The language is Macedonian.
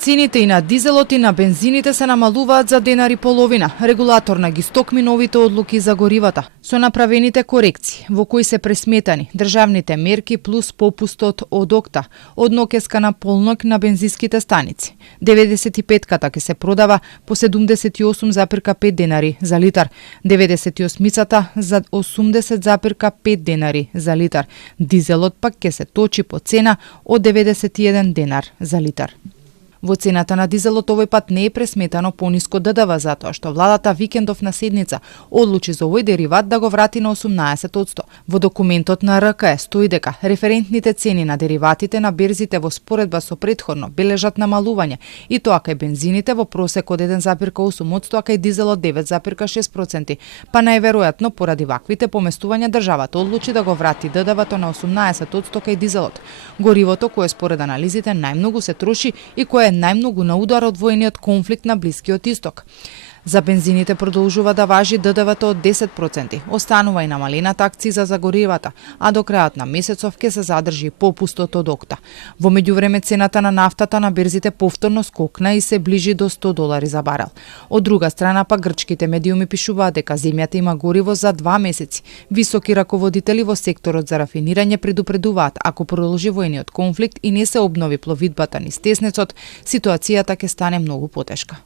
Цените и на дизелот и на бензините се намалуваат за денари половина. Регулаторна ги стокми новите одлуки за горивата. Со направените корекции, во кои се пресметани државните мерки плюс попустот од ОКТА, од ноќеска на полнок на бензинските станици. 95-ката ќе се продава по 78,5 денари за литар, 98-цата за 80,5 денари за литар. Дизелот пак ќе се точи по цена од 91 денар за литар. Во цената на дизелот овој пат не е пресметано пониско ДДВ затоа што владата викендов на седница одлучи за овој дериват да го врати на 18%. Во документот на РКЕ стои дека референтните цени на дериватите на берзите во споредба со претходно бележат намалување и тоа кај бензините во просек од 1,8%, а кај дизелот 9,6%, па најверојатно поради ваквите поместувања државата одлучи да го врати ДДВ-то на 18% кај дизелот. Горивото кое според анализите најмногу се троши и кое најмногу на удар од војниот конфликт на Блискиот Исток. За бензините продолжува да важи ДДВ-то од 10%. Останува и намалената акциза за горивата, а до крајот на месецов ќе се задржи попустот од ОКТА. Во меѓувреме цената на нафтата на берзите повторно скокна и се ближи до $100 за барел. Од друга страна пак грчките медиуми пишуваат дека земјата има гориво за 2 месеци. Високи раководители во секторот за рафинирање предупредуваат ако продолжи војниот конфликт и не се обнови пловидбата низ Теснецот, ситуацијата ќе стане многу потешка.